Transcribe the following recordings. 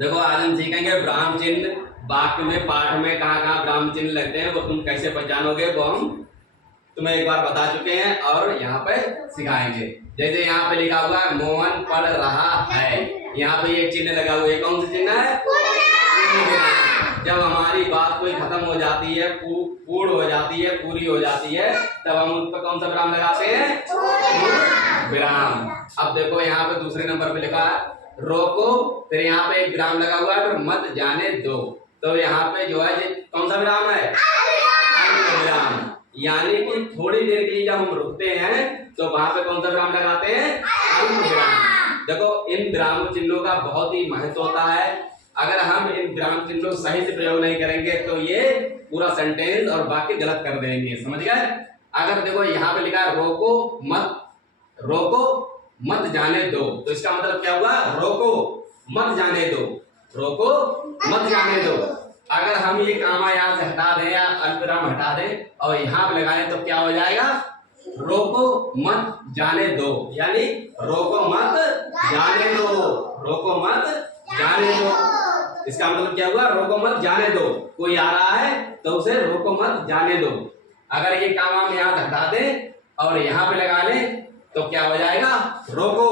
देखो आज हम सीखेंगे विराम चिन्ह। वाक्य में पाठ में कहाँ कहाँ विराम चिन्ह लगते हैं वो तुम कैसे पहचानोगे वो हम तुम्हें एक बार बता चुके हैं और यहाँ पे सिखाएंगे। जैसे यहाँ पे लिखा हुआ है मोहन पढ़ रहा है, यहाँ पे ये चिन्ह लगा हुआ है, कौन सा चिन्ह है? जब हमारी बात कोई खत्म हो जाती है, पूर्ण हो जाती है, पूरी हो जाती है, तब हम उस पर कौन सा विराम लगाते हैं? विराम। अब देखो यहाँ पे दूसरे नंबर पे लिखा है रोको, फिर यहाँ पे एक विराम लगा हुआ है, फिर मत जाने दो। तो यहाँ पे जो है कौन सा विराम है? विराम। यानी कि थोड़ी देर के लिए जब हम रुकते हैं तो वहां पे कौन सा विराम लगाते हैं? विराम। देखो इन विराम चिन्हों का बहुत ही महत्व होता है। अगर हम इन विराम चिन्हों को सही से प्रयोग नहीं करेंगे तो ये पूरा सेंटेंस और वाक्य गलत कर देंगे, समझ गए? अगर देखो यहाँ पे लिखा है रोको मत जाने दो, तो इसका मतलब क्या हुआ? रोको मत जाने दो, रोको मत जाने दो। अगर हम ये कामा यहाँ से हटा दें या अल्पविराम हटा दें और यहाँ पे लगाएं तो क्या हो जाएगा? रोको मत जाने दो, यानी रोको मत जाने दो, रोको मत जाने दो। इसका मतलब क्या हुआ? रोको मत जाने दो। कोई आ रहा है तो उसे रोको मत जाने दो। अगर ये काम हम यहाँ हटा दें और यहाँ पे लगा लें तो क्या हो जाएगा? रोको,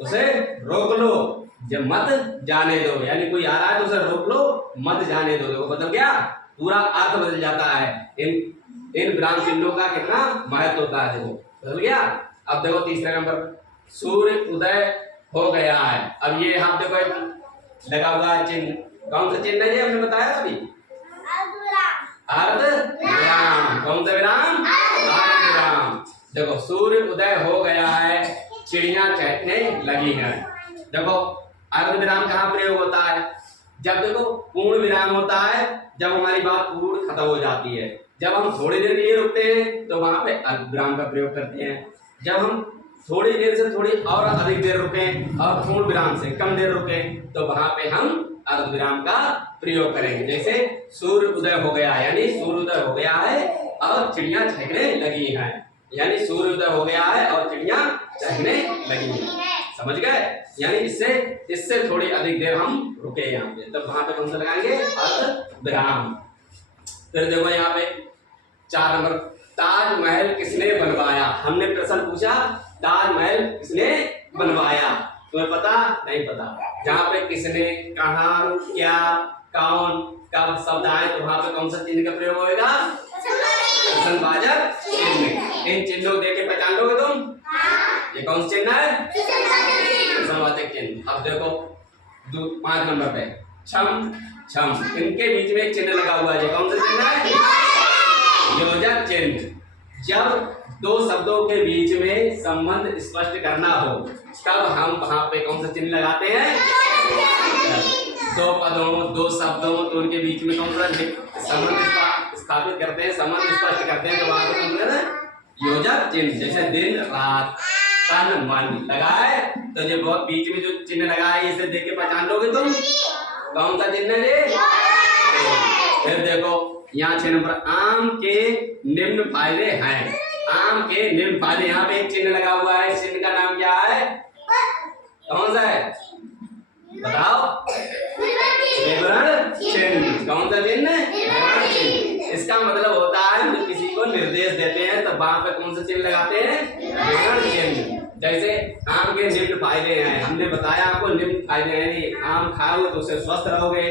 उसे रोक लो, जब मत जाने दो, यानी कोई आ रहा है तो उसे रोक लो, मत जाने दो। देखो बदल गया, पूरा अर्थ बदल जाता है। इन विराम चिन्हों का कितना महत्व होता है, देखो बदल गया। अब देखो तीसरे नंबर, सूर्य उदय हो गया है। अब ये हम देखो लगा हुआ है चिन्ह, कौन सा चिन्ह है? हमने बताया अभी अर्ध विराम। कौन सा विराम? अर्ध विराम। देखो सूर्य उदय हो गया है, चिड़िया चहकने लगी है। देखो अर्ध विराम कहाँ प्रयोग होता है? जब देखो पूर्ण विराम होता है जब हमारी बात पूर्ण खत्म हो जाती है। जब हम थोड़ी देर के लिए रुकते हैं तो वहां पे अर्ध विराम का प्रयोग करते हैं। जब हम थोड़ी देर से थोड़ी और अधिक देर रुके और पूर्ण विराम से कम देर रुके तो वहां पे हम अर्ध विराम का प्रयोग करेंगे। जैसे सूर्य उदय हो गया, यानी सूर्य उदय हो गया है और चिड़िया चहकने लगी है, यानी सूर्य उदय हो गया है और चिड़िया चहकने लगी है, समझ गए? यानी इससे थोड़ी अधिक देर हम रुके यहाँ पे, तब वहां पे कौन सा लगाएंगे? अर्ध विराम। फिर देखो यहाँ पे 4 नंबर, ताजमहल किसने बनवाया? हमने प्रश्न पूछा ताजमहल किसने बनवाया, तुम्हें पता नहीं? पता। जहाँ पे किसने, कहाँ, क्या, कौन, कब शब्द आए तो वहां पे कौन सा चिन्ह का प्रयोग होगा? प्रश्नवाचक चिन्ह। इन चिन्हों को देख के पहचान लोगे तुम? ये कौन सा चिन्ह है? प्रश्नवाचक चिन्ह। अब देखो 5 नंबर पे छम छम, इनके बीच में एक चिन्ह लगा हुआ है, कौन सा चिन्ह है? योजक चिन्ह। जब दो शब्दों के बीच में संबंध स्पष्ट करना हो तब हम वहां पे कौन सा चिन्ह लगाते हैं? दो पदों, दो शब्दों, तो उनके बीच में कौन सा संबंध स्थापित करते हैं, संबंध स्पष्ट करते हैं, तो वहां पे कौन सा योजक चिन्ह। जैसे दिन रात तन मन लगाए तो जो बहुत बीच में जो चिन्ह लगाए इसे देख के पहचान लोगे तुम कौन सा चिन्ह है? फिर देखो यहाँ 6 नंबर, आम के निम्न फायदे हैं। आम के निम्न फायदे, यहाँ पे एक चिन्ह लगा हुआ है, इस चिन्ह का नाम क्या है? कौन सा है बताओ? विवरण चिन्ह। कौन सा चिन्ह? विवरण चिन्ह। इसका मतलब होता है हम किसी को निर्देश देते हैं तो वहां पे कौन सा चिन्ह लगाते हैं? विवरण चिन्ह। जैसे आम के निम्न फायदे हैं, हमने बताया आपको निम्न फायदे हैं, आम खाओगे तो उससे स्वस्थ रहोगे,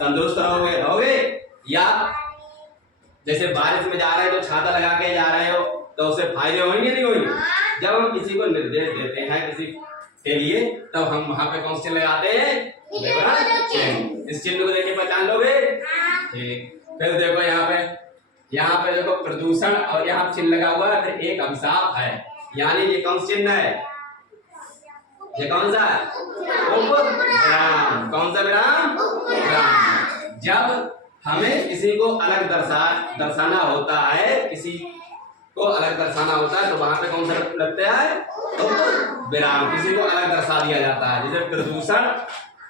तंदुरुस्त रहोगे। या जैसे बारिश में जा रहे हो तो छाता लगा के जा रहे हो तो उससे फायदे होंगे नहीं होंगे? जब हम किसी को निर्देश देते हैं किसी के लिए तब हम वहां पे कौन से लगाते हैं? विवरण चिन्ह। इस चिन्ह को देखिए पहचान लोगे? ठीक। फिर देखो यहाँ पे देखो प्रदूषण और यहाँ चिन्ह लगा हुआ है, फिर एक अभिशाप है, यानी ये कौन सा चिन्ह है? ये कौन सा है? उपविराम। कौन सा विराम? उपविराम। जब हमें किसी को अलग दर्शाना होता है, किसी को अलग दर्शाना होता है तो वहां पे कौन सा लगता है? विराम। किसी को अलग दर्शा दिया जाता है, जैसे प्रदूषण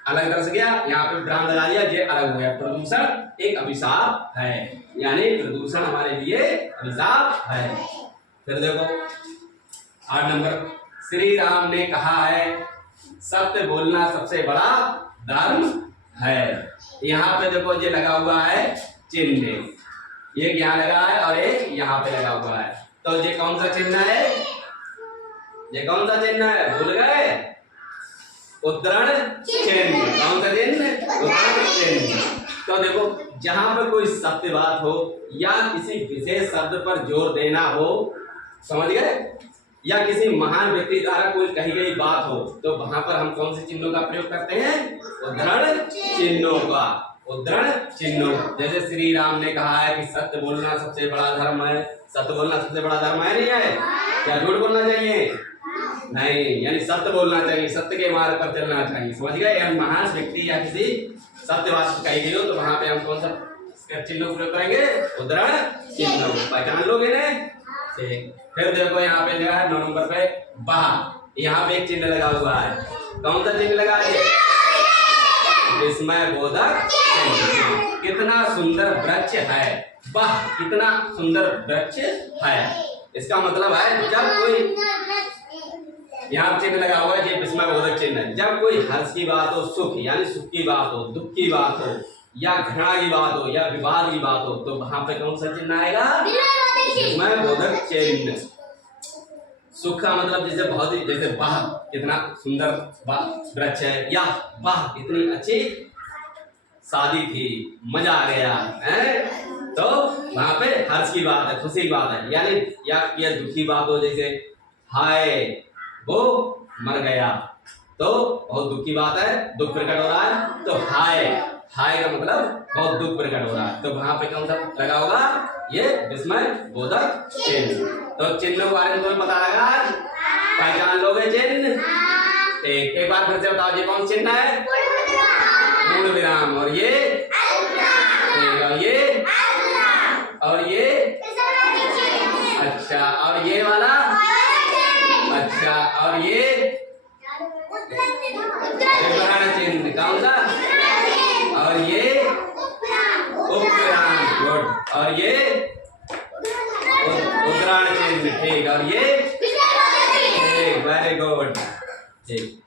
अलग दर्श गया, यहाँ पे विराम लगा दिया, ये अलग हो गया। प्रदूषण एक अभिशाप है, यानी प्रदूषण हमारे लिए अभिशाप है। फिर देखो 8 नंबर, श्री राम ने कहा है सत्य बोलना सबसे बड़ा धर्म है। यहाँ पे देखो ये लगा हुआ है चिन्ह, एक यहाँ लगा है और एक यहाँ पे लगा हुआ है। तो ये कौन सा चिन्ह है? ये कौन सा चिन्ह है? भूल गए? उद्धरण चिन्ह। कौन सा चिन्ह? उद्धरण चिन्ह। तो देखो जहां पर कोई सत्य बात हो या किसी विशेष शब्द पर जोर देना हो, समझ गए, या किसी महान व्यक्ति द्वारा कोई कही गई बात हो, तो वहां पर हम कौन से चिन्हों का प्रयोग करते हैं? उद्धरण चिन्हों का। उद्धरण चिन्हों, जैसे श्री राम ने कहा है कि सत्य बोलना सबसे बड़ा धर्म है। सत्य बोलना सबसे बड़ा धर्म है, नहीं है? क्या झूठ बोलना चाहिए? नहीं, यानी सत्य बोलना चाहिए, सत्य के मार्ग पर चलना चाहिए, समझ गए? यानी महान व्यक्ति या किसी सत्य बात कही गई हो तो वहां पे हम कौन सा चिन्ह प्रयोग करेंगे? उद्धरण चिन्ह। पहचान लोगे ना? ठीक। फिर देखो यहाँ पे लगा है 9 नंबर पे वाह। यहाँ पे एक चिन्ह लगा हुआ है। कौन सा चिन्ह लगा है? विस्मय बोधक चिन्ह। कितना सुंदर वृक्ष है। वाह, कितना सुंदर वृक्ष है। इसका मतलब है जब कोई, यहाँ चिन्ह लगा हुआ है, ये विस्मय बोधक चिन्ह है। जब कोई हर्ष की बात हो, सुख यानी सुख की बात हो, दुख की बात हो, या घृणा की बात हो, या विवाद की बात हो, तो वहां पे कौन सा चिन्ह आएगा? विस्मय बोधक चिन्ह। सुख का मतलब जैसे बहुत ही, जैसे वाह कितना सुंदर वृक्ष है, या वाह कितनी अच्छी शादी थी, मजा आ गया है, तो वहां पे हर्ष की बात है, खुशी की बात है। यानी या दुखी बात हो, जैसे हाय वो मर गया, तो बहुत दुख की बात है, दुख प्रकट हो रहा है, तो हाय, हाय का मतलब बहुत दुख प्रकट हो रहा है, तो वहां पे कौन सा लगा होगा? ये विस्मय बोधक चिन्ह। तो चिन्ह के बारे में तुम्हें पता लगा? पहचान लोगे चिन्ह? एक बार फिर से बताओ, ये कौन चिन्ह है? पूर्ण विराम। और ये? और ये? अच्छा, और ये वाला? अच्छा, और ये? उद्धरण चिन्ह। कौन सा? और ये? उपविराम। गुड। और ये? उद्धरण चिन्ह। ठीक। और ये? Very good. ठीक।